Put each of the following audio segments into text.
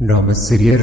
Drama serial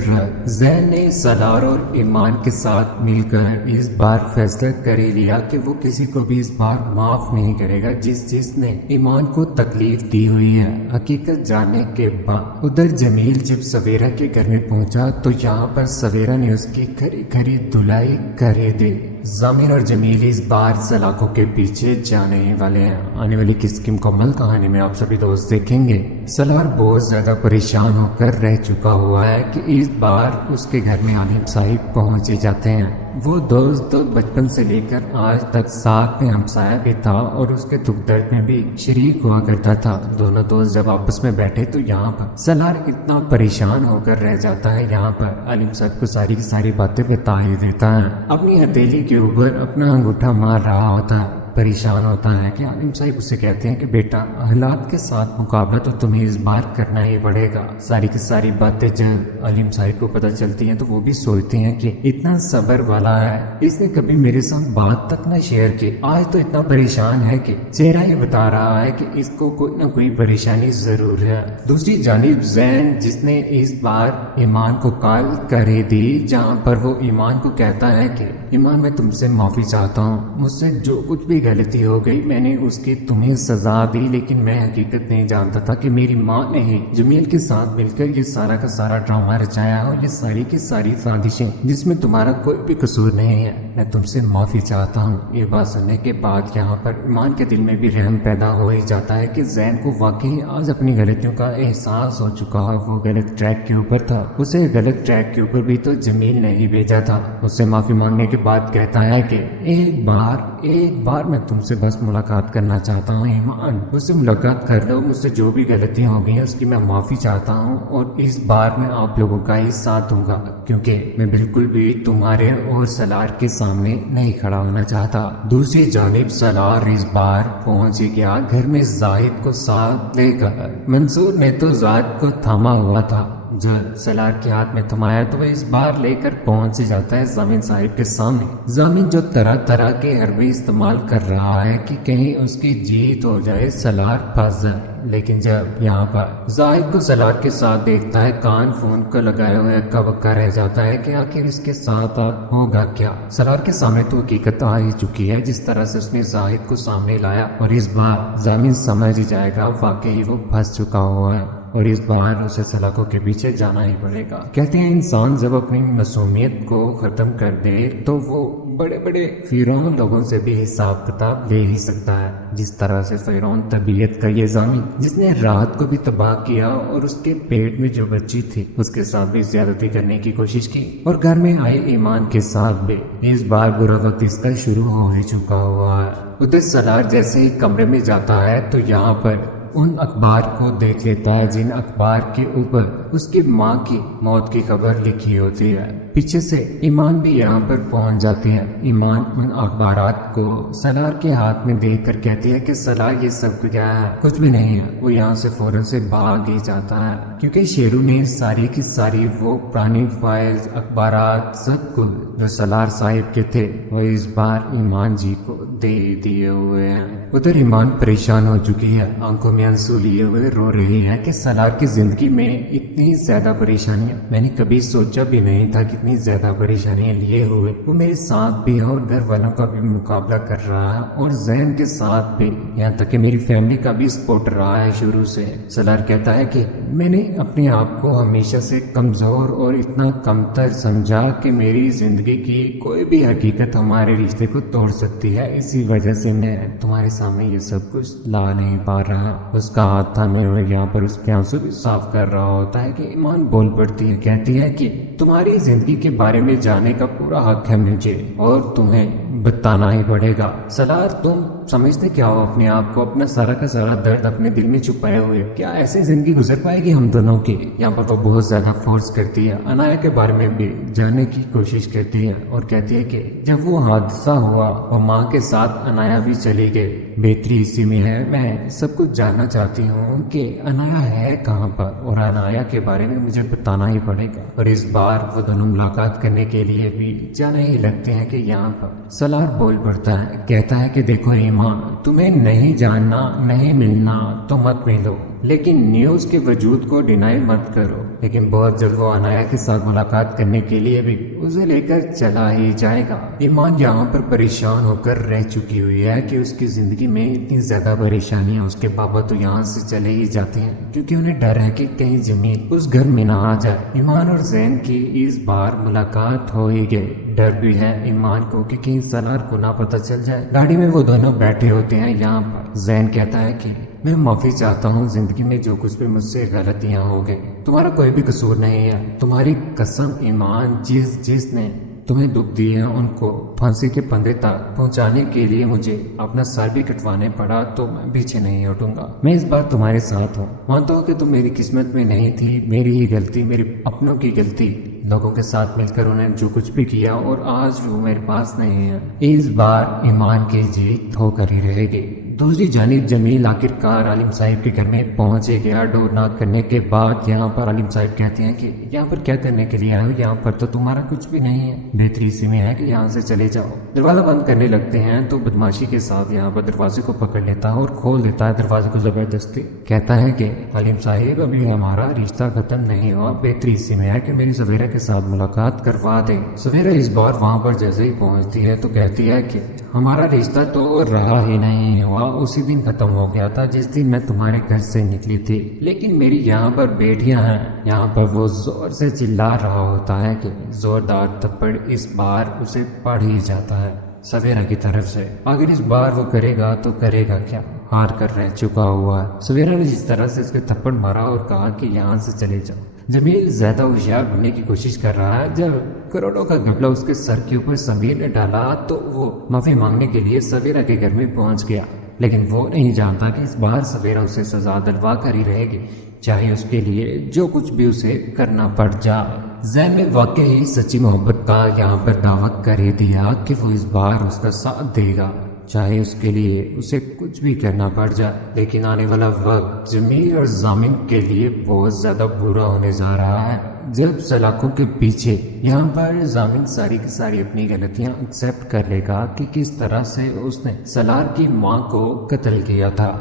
زین نے سالار اور ایمان کے ساتھ مل کر اس بار فیصلہ کر لیا کہ وہ کسی کو بھی اس بار معاف نہیں کرے گا جس نے ایمان کو تکلیف دی ہوئی ہے۔ حقیقت جاننے کے بعد ادھر جمیل جب سویرا کے گھر میں پہنچا تو یہاں پر سویرا نے اس کی کھری دھلائی کر دی۔ زمین اور جمیل اس بار سلاخوں کے پیچھے جانے والے ہیں۔ آنے والی قسط کی مکمل کہانی میں آپ سبھی دوست دیکھیں گے۔ سالار بہت زیادہ پریشان ہو کر رہ چکا ہوا ہے کہ اس بار اس کے گھر میں عالم صاحب پہنچے جاتے ہیں۔ وہ دوست بچپن سے لے کر آج تک ساتھ میں ہمسایہ بھی تھا اور اس کے دکھ درد میں بھی شریک ہوا کرتا تھا۔ دونوں دوست جب آپس میں بیٹھے تو یہاں پر سالار اتنا پریشان ہو کر رہ جاتا ہے، یہاں پر عالم صاحب کو ساری کی ساری باتیں بتا ہی دیتا ہے۔ اپنی ہتھیلی کے اوپر اپنا انگوٹھا مار رہا ہوتا ہے، پریشان ہوتا ہے کہ عالم صاحب اسے کہتے ہیں کہ بیٹا حالات کے ساتھ مقابلہ تو تمہیں اس بار کرنا ہی پڑے گا۔ ساری کی ساری باتیں جب عالم صاحب کو پتہ چلتی ہیں تو وہ بھی سوچتے ہیں کہ اتنا صبر والا ہے، اس نے کبھی میرے ساتھ بات تک نہ شیئر کی، آج تو اتنا پریشان ہے کہ چہرہ یہ بتا رہا ہے کہ اس کو کوئی نہ کوئی پریشانی ضرور ہے۔ دوسری جانب زین جس نے اس بار ایمان کو کال کر دی، جہاں پر وہ ایمان کو کہتا ہے کہ ایمان میں تم سے معافی چاہتا ہوں، مجھ سے جو کچھ بھی غلطی ہو گئی میں نے اس کی تمہیں سزا دی، لیکن میں حقیقت نہیں جانتا تھا کہ میری ماں نے ہی جمیل کے ساتھ مل کر یہ سارا کا سارا ڈرامہ رچایا اور یہ ساری کی ساری سازشیں جس میں تمہارا کوئی بھی قصور نہیں ہے، میں تم سے معافی چاہتا ہوں۔ یہ بات سننے کے بعد یہاں پر ایمان کے دل میں بھی رحم پیدا ہو ہی جاتا ہے کہ زین کو واقعی آج اپنی غلطیوں کا احساس ہو چکا ہے، وہ غلط ٹریک کے اوپر تھا، اسے غلط ٹریک کے اوپر بھی تو جمیل نے ہی بھیجا تھا۔ اس سے معافی مانگنے کے بعد کہتا ہے کہ ایک بار میں تم سے بس ملاقات کرنا چاہتا ہوں ایمان، مجھ سے ملاقات کر لو، مجھ سے جو بھی غلطیاں ہو گئی ہیں اس کی میں معافی چاہتا ہوں اور اس بار میں آپ لوگوں کا ہی ساتھ دوں گا، کیونکہ میں بالکل بھی تمہارے اور سالار کے سامنے نہیں کھڑا ہونا چاہتا۔ دوسری جانب سالار اس بار پہنچ گیا گھر میں زاہد کو ساتھ لے کر۔ منصور نے تو زاہد کو تھاما ہوا تھا، جو سالار کے ہاتھ میں تھمایا تو وہ اس بار لے کر پہنچ جاتا ہے زمین صاحب کے سامنے۔ زمین جو طرح طرح کے حربے استعمال کر رہا ہے کہ کہیں اس کی جیت ہو جائے، سالار پھنس جائے، لیکن جب یہاں پر زاہد کو سالار کے ساتھ دیکھتا ہے کان فون کو لگائے ہوئے ہکا بکا رہ جاتا ہے کہ آخر اس کے ساتھ اب ہوگا کیا۔ سالار کے سامنے تو حقیقت آ ہی چکی ہے، جس طرح سے اس نے زاہد کو سامنے لایا، اور اس بار زمین سمجھ جائے گا واقعی وہ پھنس چکا ہوا ہے اور اس بار اسے سلاخوں کے پیچھے جانا ہی پڑے گا۔ کہتے ہیں انسان جب اپنی معصومیت کو ختم کر دے تو وہ بڑے بڑے فرعون لوگوں سے بھی حساب کتاب لے ہی سکتا ہے، جس طرح سے فرعون طبیعت کا یہ زمین جس نے رات کو بھی تباہ کیا اور اس کے پیٹ میں جو بچی تھی اس کے ساتھ بھی زیادتی کرنے کی کوشش کی، اور گھر میں آئے ایمان کے ساتھ بھی اس بار برا وقت اس کا شروع ہو ہی چکا ہوا ہے۔ ادھر سالار جیسے ہی کمرے میں جاتا ہے تو یہاں پر ان اخبار کو دیکھ لیتا ہے جن اخبار کے اوپر اس کی ماں کی موت کی خبر لکھی ہوتی ہے۔ پیچھے سے ایمان بھی یہاں پر پہنچ جاتے ہیں۔ ایمان ان اخبارات کو سالار کے ہاتھ میں دیکھ کر کہتی ہے کہ سالار یہ سب کیا ہے، کچھ بھی نہیں ہے۔ وہ یہاں سے فوراً سے بھاگ ہی جاتا ہے، کیونکہ شیرو نے ساری کی ساری وہ پرانی فائلز اخبارات سب کچھ جو سالار صاحب کے تھے وہ اس بار ایمان جی کو دے دیے ہوئے ہیں۔ ادھر ایمان پریشان ہو چکی ہے، آنکھوں میں آنسو لیے ہوئے رو رہی ہے کہ سالار کی زندگی میں اتنی زیادہ پریشانیاں میں نے کبھی سوچا بھی نہیں تھا، کتنی زیادہ پریشانیاں لیے ہوئے وہ میرے ساتھ بھی ہے اور گھر والوں کا بھی مقابلہ کر رہا ہے اور زین کے ساتھ بھی، یہاں تک کہ میری فیملی کا بھی سپورٹ رہا ہے شروع سے۔ سالار کہتا ہے کہ میں نے اپنے آپ کو ہمیشہ سے کمزور اور اتنا کمتر سمجھا کہ میری زندگی کی کوئی بھی حقیقت ہمارے رشتے کو توڑ سکتی ہے، اسی وجہ سے میں تمہارے سامنے یہ سب کچھ لا نہیں پا رہا۔ اس کا ہاتھ تھامے ہوئے یہاں پر اس کے آنسو بھی صاف کر رہا ہوتا ہے کہ ایمان بول پڑتی ہے، کہتی ہے کہ تمہاری زندگی کے بارے میں جاننے کا پورا حق ہے مجھے اور تمہیں بتانا ہی پڑے گا۔ سالار تم سمجھتے کیا ہو اپنے آپ کو، اپنا سارا کا سارا درد اپنے دل میں چھپائے ہوئے، کیا ایسی زندگی گزر پائے گی ہم دونوں کی؟ یہاں پر وہ بہت زیادہ فورس کرتی ہے، انایا کے بارے میں بھی جاننے کی کوشش کرتی ہے اور کہتی ہے کہ جب وہ حادثہ ہوا وہ ماں کے ساتھ انایا بھی چلی گئی، بہتری اسی میں ہے، میں سب کچھ جاننا چاہتی ہوں کہ انایا ہے کہاں پر اور انایا کے بارے میں مجھے بتانا ہی پڑے گا۔ اور اس بار وہ دونوں ملاقات کرنے کے لیے بھی جانے ہی لگتے ہیں کہ یہاں پر سالار بول پڑتا ہے، کہتا ہے کہ دیکھو ایمان، تمہیں نہیں جاننا نہیں ملنا تو مت ملو، لیکن نیوز کے وجود کو ڈینائی مت کرو۔ لیکن بہت جلد وہ انایا کے ساتھ ملاقات کرنے کے لیے بھی اسے لے کر چلا ہی جائے گا۔ ایمان یہاں پر پریشان ہو کر رہ چکی ہوئی ہے کہ اس کی زندگی میں اتنی زیادہ پریشانیاں اس کے بابا تو یہاں سے چلے ہی جاتے ہیں کیونکہ انہیں ڈر ہے کہ کہیں جمیل اس گھر میں نہ آ جائے۔ ایمان اور زین کی اس بار ملاقات ہو ہی گئی۔ ڈر بھی ہے ایمان کو کہ کہیں سالار کو نہ پتہ چل جائے۔ گاڑی میں وہ دونوں بیٹھے ہوتے ہیں یہاں پر۔ زین کہتا ہے کہ میں معافی چاہتا ہوں زندگی میں جو کچھ بھی مجھ سے غلطیاں ہو گئی، تمہارا کوئی بھی قصور نہیں ہے۔ تمہاری قسم ایمان، جس نے تمہیں دکھ دی ہے ان کو پھانسی کے پندے تک پہنچانے کے لیے مجھے اپنا سر بھی کٹوانے پڑا تو میں پیچھے نہیں ہٹوں گا۔ میں اس بار تمہارے ساتھ ہوں۔ مانتا ہوں کہ تم میری قسمت میں نہیں تھی، میری ہی غلطی، میری اپنوں کی غلطی، لوگوں کے ساتھ مل کر انہیں جو کچھ بھی کیا اور آج وہ میرے پاس نہیں ہے۔ اس بار ایمان کی جیت ہو کر ہی رہے گی۔ دوسری جانب جمیل آخرکار عالم صاحب کے گھر میں پہنچ گیا۔ ڈور ناک کرنے کے بعد یہاں پر عالم صاحب کہتے ہیں کہ یہاں پر کیا کرنے کے لیے آئے ہو؟ یہاں پر تو تمہارا کچھ بھی نہیں ہے، بہتری اسی میں ہے کہ یہاں سے چلے جاؤ۔ دروازہ بند کرنے لگتے ہیں تو بدماشی کے ساتھ یہاں پر دروازے کو پکڑ لیتا ہے اور کھول دیتا ہے دروازے کو زبردستی۔ کہتا ہے کہ عالم صاحب ابھی ہمارا رشتہ ختم نہیں ہوا، بہتری اسی میں ہے کہ میری سویرا کے ساتھ ملاقات کروا دیں۔ سویرا اس بار وہاں پر جیسے ہی پہنچتی ہے تو کہتی ہے کہ ہمارا رشتہ تو رہا ہی نہیں ہوا، اسی دن ختم ہو گیا تھا جس دن میں تمہارے گھر سے نکلی تھی، لیکن میری یہاں پر بیٹیاں ہیں۔ یہاں پر وہ زور سے چلا رہا ہوتا ہے کہ زوردار تھپڑ اس بار اسے پڑ ہی جاتا ہے سویرا کی طرف سے۔ اگر اس بار وہ کرے گا تو کرے گا کیا، ہار کر رہ چکا ہوا ہے۔ سویرا نے جس طرح سے اس کے تھپڑ مارا اور کہا کہ یہاں سے چلے جاؤ۔ جمیل زیادہ ہوشیار بننے کی کوشش کر رہا ہے۔ جب کروڑوں کا گھپلا اس کے سر کے اوپر سمیر نے ڈالا تو وہ معافی مانگنے کے لیے سویرا کے گھر میں پہنچ گیا، لیکن وہ نہیں جانتا کہ اس بار سویرا اسے سزا دلوا کر ہی رہے گی، چاہے اس کے لیے جو کچھ بھی اسے کرنا پڑ جائے۔ زین نے واقعی سچی محبت کا یہاں پر دعویٰ کر ہی دیا کہ وہ اس بار اس کا ساتھ دے گا، چاہے اس کے لیے اسے کچھ بھی کرنا پڑ جائے۔ لیکن آنے والا وقت جمیل اور ضامن کے لیے بہت زیادہ برا ہونے جا رہا ہے۔ جب سلاخوں کے پیچھے یہاں پر ضامن ساری کی ساری اپنی غلطیاں ایکسیپٹ کر لے گا کہ کس طرح سے اس نے سالار کی ماں کو قتل کیا تھا،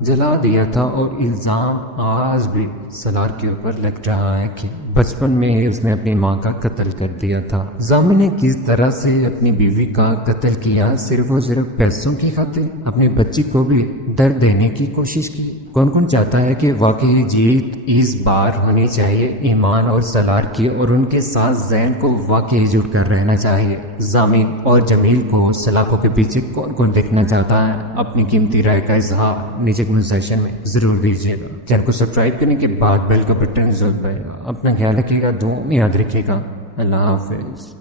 جلا دیا تھا، اور الزام آج بھی سالار کے اوپر لگ رہا ہے کہ بچپن میں ہی اس نے اپنی ماں کا قتل کر دیا تھا۔ ضامن نے کس طرح سے اپنی بیوی کا قتل کیا، صرف اور صرف پیسوں کی خاطر، اپنے بچی کو بھی درد دینے کی کوشش کی۔ کون چاہتا ہے کہ واقعی جیت اس بار ہونی چاہیے ایمان اور سالار کی، اور ان کے ساتھ زین کو واقعی جڑ کر رہنا چاہیے۔ ضامن اور جمیل کو سلاخوں کے پیچھے کون دیکھنا چاہتا ہے؟ اپنی قیمتی رائے کا اظہار نیچے کمنٹ سیکشن میں ضرور دیجیے گا۔ چینل کو سبسکرائب کرنے کے بعد بیل کا بٹن ضرور دبائے گا۔ اپنا خیال رکھیے گا، دعاؤں میں یاد رکھیے گا۔ اللہ حافظ۔